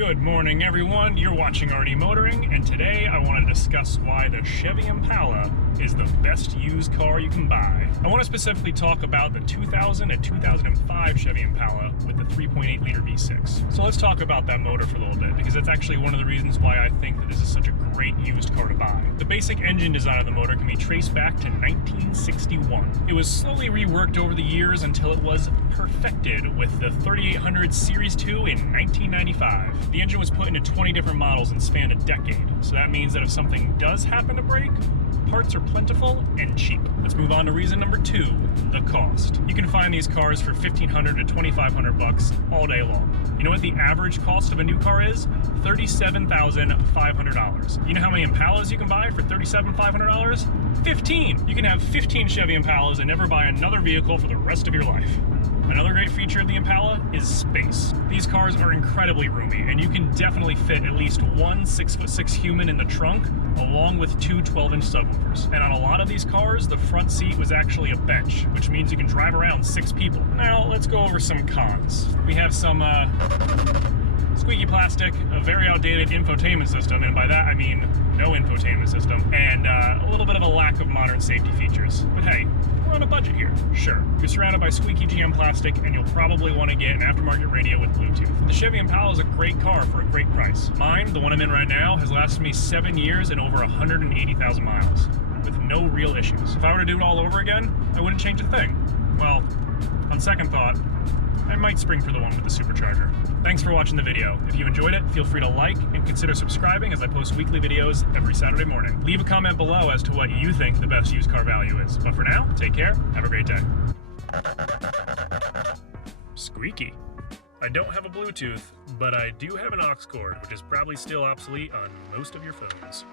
Good morning, everyone. You're watching RD Motoring, and today I want to discuss why the Chevy Impala is the best used car you can buy. I want to specifically talk about the 2000 and 2005 Chevy Impala with the 3.8-liter V6. So let's talk about that motor for a little bit, because that's actually one of the reasons why I think that this is such a great used car to buy. The basic engine design of the motor can be traced back to 1961. It was slowly reworked over the years until it was perfected with the 3800 Series 2 in 1995. The engine was put into 20 different models and spanned a decade, so that means that if something does happen to break, parts are plentiful and cheap. Let's move on to reason number 2, the cost. You can find these cars for $1,500 to $2,500 all day long. You know what the average cost of a new car is? $37,500. You know how many Impalas you can buy for $37,500? 15! You can have 15 Chevy Impalas and never buy another vehicle for the rest of your life. Another great feature of the Impala is space. These cars are incredibly roomy, and you can definitely fit at least one 6'6" human in the trunk, along with two 12-inch subwoofers. And on a lot of these cars, the front seat was actually a bench, which means you can drive around 6 people. Now, let's go over some cons. We have some squeaky plastic, a very outdated infotainment system, and by that I mean no infotainment system, and a little bit of a lack of modern safety features. But hey, we're on a budget here. Sure, you're surrounded by squeaky GM plastic, and you'll probably want to get an aftermarket radio with Bluetooth. The Chevy Impala is a great car for a great price. Mine, the one I'm in right now, has lasted me 7 years and over 180,000 miles, with no real issues. If I were to do it all over again, I wouldn't change a thing. Well, on second thought, I might spring for the one with the supercharger. Thanks for watching the video. If you enjoyed it, feel free to like and consider subscribing as I post weekly videos every Saturday morning. Leave a comment below as to what you think the best used car value is. But for now, take care, have a great day. Squeaky. I don't have a Bluetooth, but I do have an aux cord, which is probably still obsolete on most of your phones.